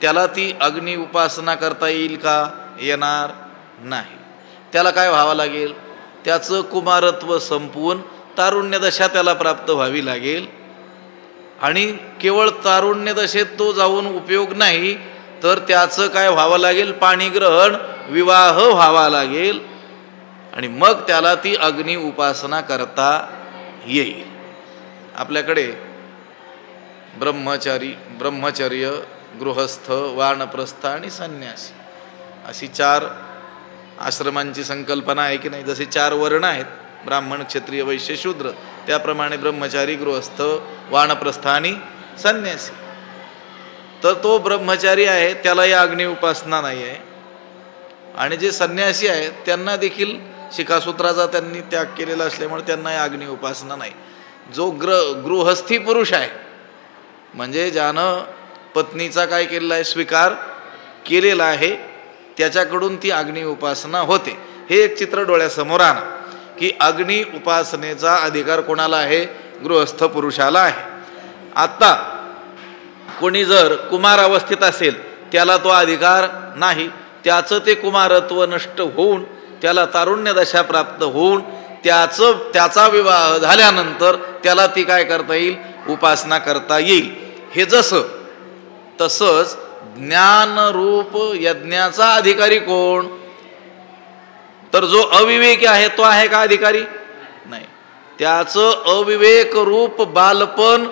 त्याला ती अग्नी उपासना करता येईल का येणार नाही. त्याला काय व्हावं लागेल त्याचं कुमारत्व संपवून तारुण्यदशा त्याला प्राप्त व्हावी लागेल. आणि केवळ तारुण्यदशेत तो जाऊन उपयोग नाही तर त्याचं काय व्हावं लागेल पाणीग्रहण विवाह व्हावा लागेल आणि मग त्याला ती अग्नी उपासना करता येईल. आपल्याकडे ब्रह्मचर्य गृहस्थ वानप्रस्थ आणि संन्यासी अशी 4 आश्रमांची संकल्पना आहे की नाही. जसे 4 वर्ण आहेत ब्राह्मण क्षत्रिय वैश्य शूद्र त्याप्रमाणे ब्रह्मचारी गृहस्थ वानप्रस्थ आणि संन्यासी. तर तो ब्रह्मचारी आहे त्याला या अग्नी उपासना नाही आहे आणि जे संन्यासी आहेत त्यांना देखील शिखासूत्राचा त्यांनी त्याग केलेला असल्यामुळे त्यांना या अग्नी उपासना नाही. जो गृहस्थी पुरुष आहे म्हणजे ज्यानं पत्नीचा काय केलेला आहे स्वीकार केलेला आहे त्याच्याकडून ती अग्नी उपासना होते. हे एक चित्र डोळ्यासमोर आणा की अग्नी उपासनेचा अधिकार कोणाला आहे गृहस्थ पुरुषाला आहे. आता कोणी जर कुमार अवस्थेत असेल त्याला तो अधिकार नाही, त्याचं ते कुमारत्व नष्ट होऊन त्याला तारुण्य दशा प्राप्त होऊन त्याचा विवाह झाल्यानंतर त्याला ती काय करता येईल, उपासना करता येईल. हे जसं तसंच ज्ञानरूप यज्ञाचा अधिकारी कोण, तर जो अविवेकी आहे तो आहे का अधिकारी, नाही. त्याचं अविवेक रूप बालपण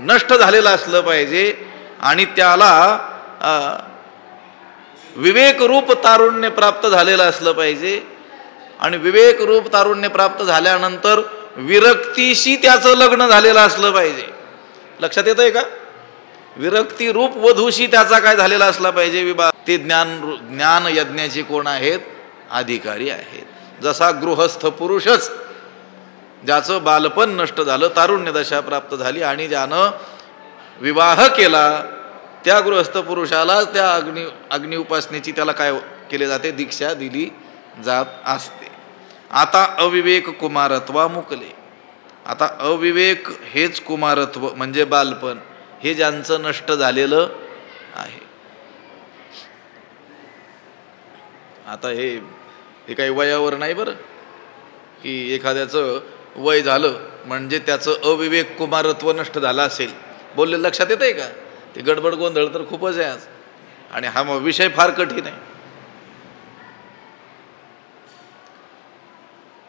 नष्ट झालेलं असलं पाहिजे आणि त्याला विवेक रूप तारुण्य प्राप्त झालेलं असलं पाहिजे. आणि विवेक रूप तारुण्य प्राप्त झाल्यानंतर विरक्तीशी त्याचं लग्न झालेलं असलं पाहिजे. लक्षात येतंय का, विरक्ती रूप वधूशी त्याचा काय झालेला असला पाहिजे विवाह. ते ज्ञान यज्ञाचे कोण आहेत, अधिकारी आहेत. जसा गृहस्थ पुरुषच ज्याचं बालपण नष्ट झालं, तारुण्य दशा प्राप्त झाली आणि ज्यानं विवाह केला, त्या गृहस्थ पुरुषाला त्या अग्नि उपासनेची त्याला काय केले जाते, दीक्षा दिली जात असते. आता अविवेक कुमारत्वा मुकले. आता अविवेक हेच कुमारत्व म्हणजे बालपण, हे ज्यांचं नष्ट झालेलं आहे. आता हे काही वयावर नाही बरं, की एखाद्याचं वय झालं म्हणजे त्याचं अविवेक कुमारत्व नष्ट झालं असेल. बोलले लक्षात येतंय का, ते गडबड गोंधळ तर खूपच आहे आज, आणि हा विषय फार कठीण आहे.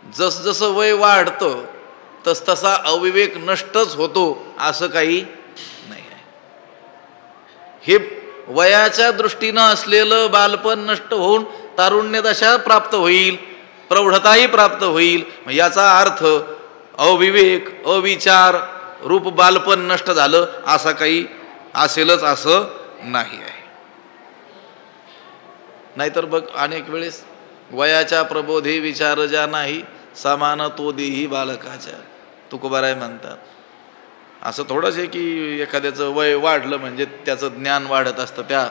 जसजसं वय वाढतं तसतसा अविवेक नष्टच होतो असं काही नाही आहे. हे वयाच्या दृष्टीनं असलेलं बालपण नष्ट होऊन तारुण्य दशा प्राप्त होईल, प्रौढताही प्राप्त होईल. याचा अर्थ अविवेक अविचार रूप बालपण नष्ट झालं असं काही असेलच असं नाही आहे. नाहीतर बघ अनेक वेळेस वयाच्या प्रबोधे विचार ज्या नाही, समान तो देही बालकाच्या, तुकोबाराय म्हणतात. असं थोडंच आहे की एखाद्याचं वय वाढलं म्हणजे त्याचं ज्ञान वाढत असतं. त्या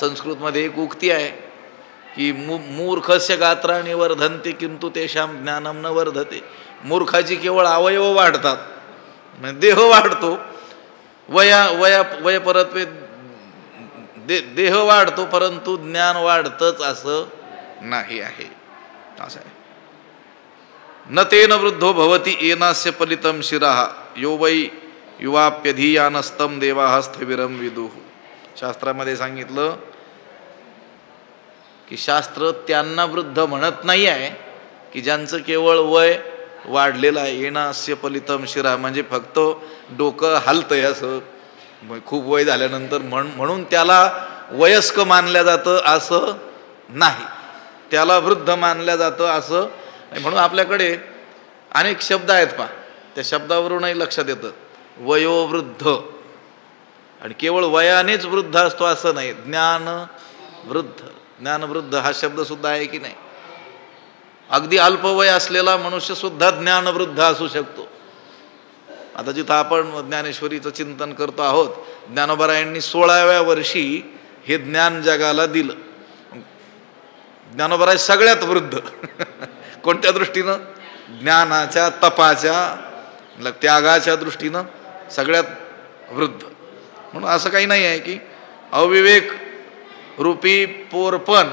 संस्कृतमध्ये एक उक्ती आहे की मूर्खस्य गात्राणि वर्धन्ते किंतु तेषां ज्ञानम न वर्धते. मूर्खाची केवळ अवयव वाढतात, म्हणजे देह वाढतो, वय परत देह वाढतो, परंतु ज्ञान वाढतच असं नाही आहे. असं आहे. न तेन वृद्धो भवति येनास्य फलितं शिरः यो वै युवाप्यधीयानस्तं देवाः स्थविरं विदुः. शास्त्रामध्ये सांगितलं की शास्त्र त्यांना वृद्ध म्हणत नाही आहे की ज्यांचं केवळ वय वाढलेलं आहे. येनास्य फलितं शिरः म्हणजे फक्त डोकं हलतंय असं, खूप वय झाल्यानंतर म्हणून त्याला वयस्क मानल्या जातं असं नाही, त्याला वृद्ध मानल्या जातं असं. म्हणून आपल्याकडे अनेक शब्द आहेत पहा, त्या शब्दावरूनही लक्षात येतं वयोवृद्ध, आणि केवळ वयानेच वृद्ध असतो असं नाही. ज्ञानवृद्ध हा शब्द सुद्धा आहे की नाही. अगदी अल्पवय असलेला मनुष्य सुद्धा ज्ञानवृद्ध असू शकतो. आता जिथं आपण ज्ञानेश्वरीचं चिंतन करतो आहोत, ज्ञानोबारायांनी 16व्या वर्षी हे ज्ञान जगाला दिलं. ज्ञानोबाराय सगळ्यात वृद्ध कोणत्या दृष्टीनं, ज्ञानाच्या तपाच्या त्यागाच्या दृष्टीनं सगळ्यात वृद्ध. म्हणून असं काही नाही आहे की अविवेक रूपी पोरपण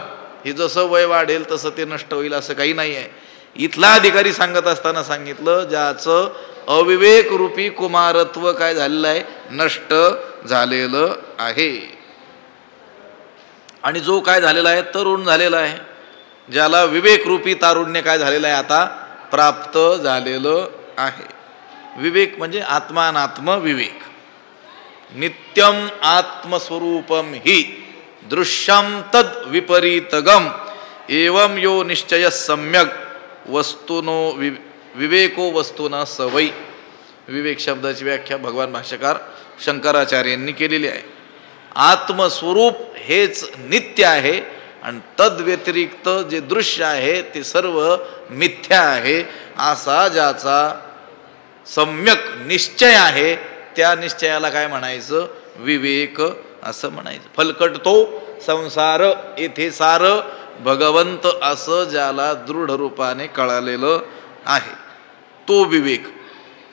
हे जसं वय वाढेल तसं ते नष्ट होईल असं काही नाही आहे. इथला अधिकारी सांगत असताना सांगितलं ज्याचं अविवेक रूपी कुमारत्व काय झालेलं आहे, नष्ट झालेलं आहे. आणि जो काय झालेला आहे, तरुण झालेला आहे, ज्याला विवेक रूपी तारुण्य काय झालेलं आहे, आता प्राप्त झालेलं आहे. विवेक म्हणजे आत्मानात्म विवेक. नित्यम आत्मस्वरूपम हि दृश्यम तद विपरीतगम एवं यो निश्चय सम्यक वस्तुनो विवेको वस्तुना सवय. विवेक शब्दाची व्याख्या भगवान भाष्यकार शंकराचार्यांनी केलेली आहे. आत्मस्वरूप हेच नित्य आहे आणि तद व्यतिरिक्त जे दृश्य आहे ते सर्व मिथ्या आहे, असा ज्याचा सम्यक निश्चय आहे त्या निश्चयाला काय म्हणायचं, विवेक असं म्हणायचं. फलकट तो संसार येथे सार भगवंत असं ज्याला दृढ रूपाने कळालेलं आहे तो विवेक.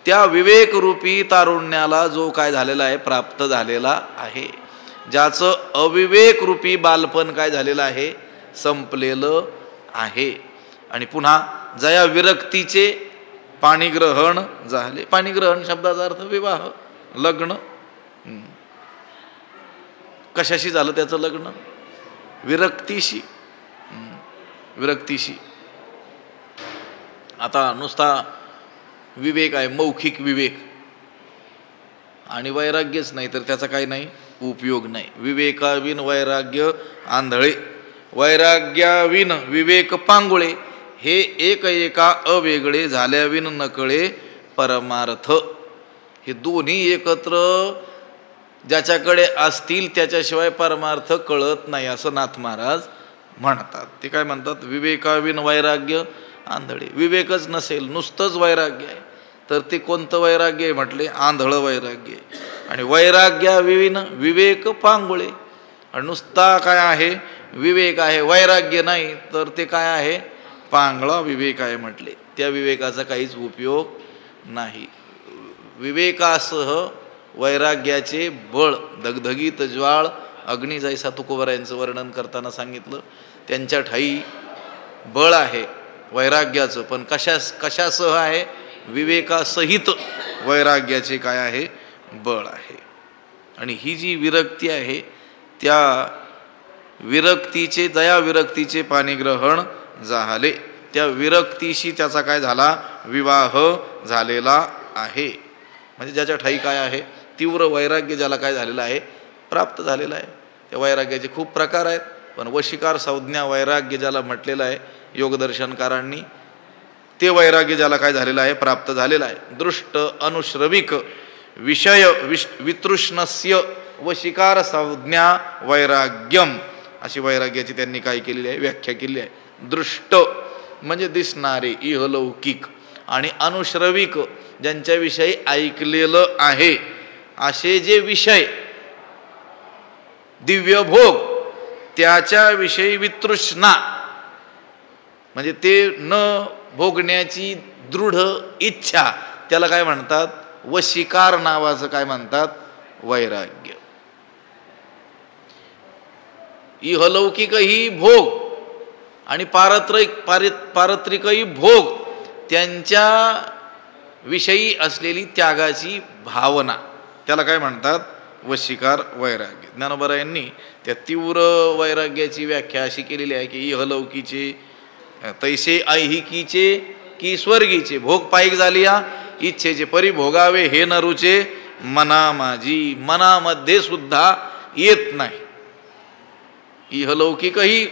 त्या विवेकरूपी तारुण्याला जो काय झालेला आहे, प्राप्त झालेला आहे. ज्याचं अविवेकरूपी बालपण काय झालेलं आहे, संपलेलं आहे. आणि पुन्हा जया विरक्तीचे पाणिग्रहण झाले. पाणिग्रहण शब्दाचा अर्थ विवाह, लग्न. कशाशी झालं त्याचं लग्न? विरक्तीशी. विरक्तीशी. आता नुसता विवेक आहे, मौखिक विवेक, आणि वैराग्यच नाही तर त्याचा काही नाही उपयोग नाही. विवेकाविन वैराग्य आंधळे, वैराग्याविन विवेक पांगुळे, हे एक एका अवेगळे झाल्याविन नकळे परमार्थ. हे दोन्ही एकत्र ज्याच्याकडे असतील त्याच्याशिवाय परमार्थ कळत नाही, असं नाथ महाराज म्हणतात. ते काय म्हणतात? विवेकाविन वैराग्य आंधळे. विवेकच नसेल, नुसतंच वैराग्य आहे, तर ते कोणतं वैराग्य आहे म्हटले? आंधळं वैराग्य. आणि वैराग्याविन विवेक पांगुळे. आणि नुसता काय आहे? विवेक आहे, वैराग्य नाही, तर ते काय आहे? पांगळा विवेक आहे म्हटले. त्या विवेकाचा काहीच उपयोग नाही. विवेकासह वैराग्याचे बळ धगधगीत ज्वाळ अग्नी जैसा तुकोबरायांचं वर्णन करताना सांगितलं. त्यांच्या ठाई बळ आहे वैराग्याचं, पण कशासह आहे? विवेकासहित वैराग्याचे काय आहे? बळ आहे. आणि ही जी विरक्ती आहे, त्या विरक्तीचे, दया विरक्तीचे पाणिग्रहण झाले. त्या विरक्तीशी त्याचा काय झाला? विवाह झालेला आहे. म्हणजे ज्याच्या ठाई काय आहे? तीव्र वैराग्य ज्याला काय झालेलं आहे? प्राप्त झालेलं आहे. त्या वैराग्याचे खूप प्रकार आहेत, पण वशिकार संज्ञा वैराग्य ज्याला म्हटलेलं आहे योगदर्शनकारांनी, ते वैराग्य ज्याला काय झालेलं आहे? प्राप्त झालेलं आहे. दृष्ट अनुश्रविक विषय वितृष्णस्य वशिकार संज्ञा वैराग्यम, अशी वैराग्याची त्यांनी काय केलेली आहे? व्याख्या केली आहे. दृष्ट म्हणजे दिसणारे, इहलौकिक, आणि अनुश्रविक ज्यांच्याविषयी ऐकलेलं आहे, असे जे विषय, दिव्य भोग, त्याच्याविषयी वितृष्णा म्हणजे ते न भोगण्याची दृढ इच्छा, त्याला काय म्हणतात? वशिकार नावाचं काय म्हणतात? वैराग्य. इहलौकिकही भोग आणि पारत्रिकही भोग, त्यांच्या विषयी असलेली त्यागाची भावना, त्याला काय म्हणतात? वशिकार वैराग्य. ज्ञानोबरायांनी त्या तीव्र वैराग्याची व्याख्या अशी केलेली आहे की इहलौकीचे तैसे ऐहिकीचे की स्वर्गीचे भोग पाईक झालिया, इच्छेचे परिभोगावे हे न रुचे मना माझी, मनामध्ये सुद्धा येत नाही. इहलौकिकही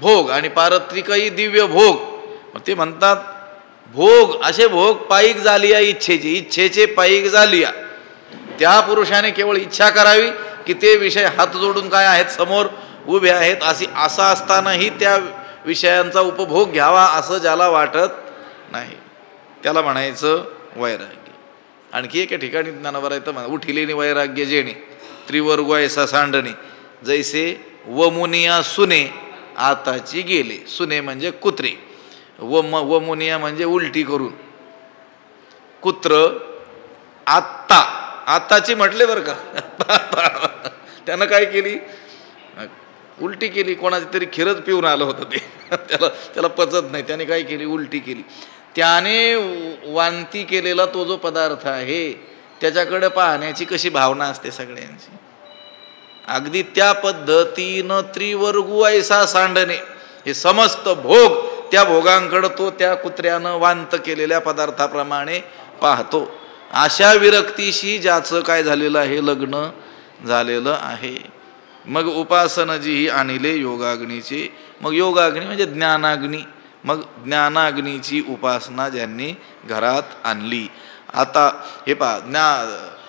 भोग आणि पारत्रिकही दिव्य भोग. ते म्हणतात भोग, असे भोग पाईक झालिया इच्छेचे, इच्छेचे पाईक झालिया. त्या पुरुषाने केवळ इच्छा करावी की ते विषय हात जोडून काय आहेत? समोर उभे आहेत. असं असतानाही त्या विषयांचा उपभोग घ्यावा असं ज्याला वाटत नाही, त्याला म्हणायचं वैराग्य. आणखी एका ठिकाणी ज्ञानोबा येतं, उठिलेनी वैराग्य जेणे त्रिवर्ग ऐसा सांडणे, जैसे वमुनिया सुने आताची गेले. सुने म्हणजे कुत्रे, वमुनिया म्हणजे उलटी करून, कुत्र आत्ताची म्हटले बरं का. त्यानं काय केली? उलटी केली. कोणाची तरी खिरच पिऊन आलं होतं ते, त्याला पचत नाही, त्याने काय केली? उलटी केली. त्याने वांती केलेला तो जो पदार्थ आहे त्याच्याकडे पाहण्याची कशी भावना असते सगळ्यांची. अगदी त्या पद्धतीनं त्रिवर्गू ऐसा सांडणे, हे समस्त भोग, त्या भोगांकडे तो त्या कुत्र्यानं वांत केलेल्या पदार्थाप्रमाणे पाहतो. अशा विरक्तीशी ज्याचं काय झालेलं आहे? लग्न झालेलं आहे. मग उपासन जी आणले योगाग्नीचे, मग योगाग्नी म्हणजे ज्ञानाग्नी, मग ज्ञानाग्नीची उपासना ज्यांनी घरात आणली. आता हे पहा,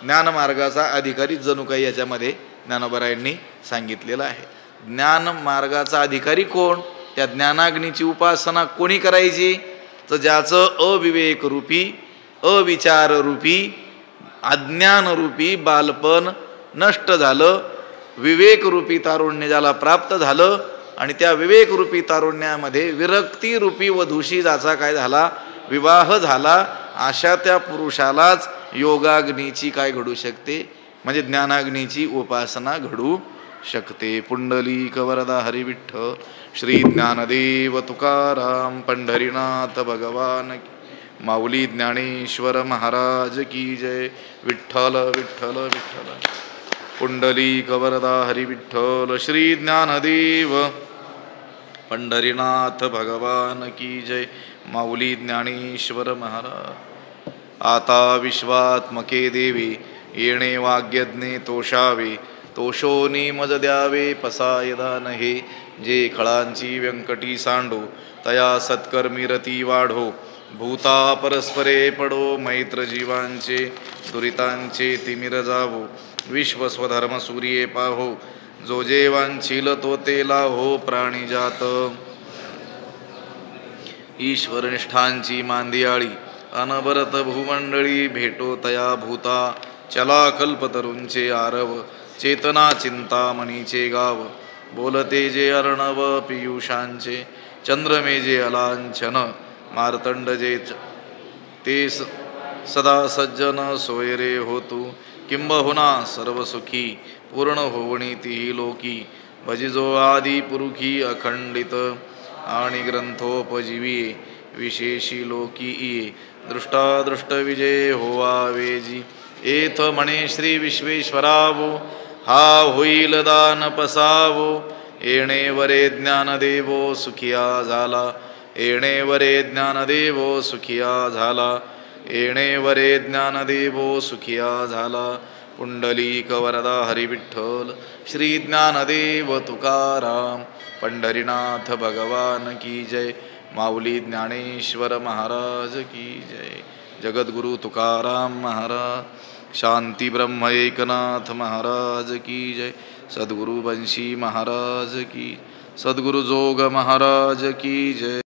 ज्ञानमार्गाचा अधिकारी जणू काही याच्यामध्ये ज्ञानोबरायांनी सांगितलेलं आहे. ज्ञानमार्गाचा अधिकारी कोण? त्या ज्ञानाग्नीची उपासना कोणी करायची? तर ज्याचं अविवेकरूपी, अविचाररूपी, अज्ञानरूपी बालपण नष्ट झालं, विवेकरूपी तारुण्य ज्याला प्राप्त झालं, आणि त्या विवेकरूपी तारुण्यामध्ये विरक्तीरूपी वधूशी ज्याचा काय झाला? विवाह झाला, अशा त्या पुरुषालाच योगाग्नीची काय घडू शकते, म्हणजे ज्ञानाग्नीची उपासना घडू शकते. पुंडलिक वरदा हरी विठ्ठल श्री ज्ञानदेव तुकाराम पंढरीनाथ भगवान की, माऊली ज्ञानेश्वर महाराज की जय. विठ्ठल विठ्ठल विठ्ठल. पुंडलिक वरदा हरी विठ्ठल श्री ज्ञानदेव पंढरीनाथ भगवान की जय. माऊली ज्ञानेश्वर महाराज. आता विश्वात्मके देवी येणे वाग्यज्ञे तोषावे, तोषोनी मज द्यावे पसाय दान हे. जे खळांची व्यंकटी सांडो तया सत्कर्मी रती वाढो. भूता परस्परे पडो मैत्र जीवांचे, दुरितांचे तिमिर जावो. विश्व स्वधर्म सूर्ये पाहो, जो जे वांछील तो ते लाहो. प्राणी जात ईश्वरनिष्ठांची मांदियाळी, अनबरत भूमंडळी भेटो तया भूता. चला कल्पतरूंचे आरव, चेतना चिंतामणीचे गाव. बोलते जे अर्णव पियुषांचे, चंद्रमे जे अलांछन. मार्तंड जे ते सदा सज्जन सोयरे होतू. किंबहुना सर्व सुखी पूर्ण होवणी तिही लोकी. भजिजो आदि पुरुखी अखंडित, आणि ग्रंथोपजीवी विशेषी लोकी इये. दृष्टादृष्ट विजय होवा वेजी, एथ म्हणे श्री विश्वेश्वरावो. हा होईल दान पसावो, येणे वरे ज्ञानदेवो सुखिया झाला. येणे वरे ज्ञानदेवो सुखिया झाला. येणे वरे ज्ञानदेवो सुखिया झाला. पुंडलिक वरदा हरी विठ्ठल श्री ज्ञानदेव तुकाराम पंढरीनाथ भगवान की जय. माऊली ज्ञानेश्वर महाराज की जय. जगद्गुरु तुकाराम महाराज, शांती ब्रह्म एकनाथ महाराज की जय. सद्गुरु बंशी महाराज की, सद्गुरु जोग महाराज की जय.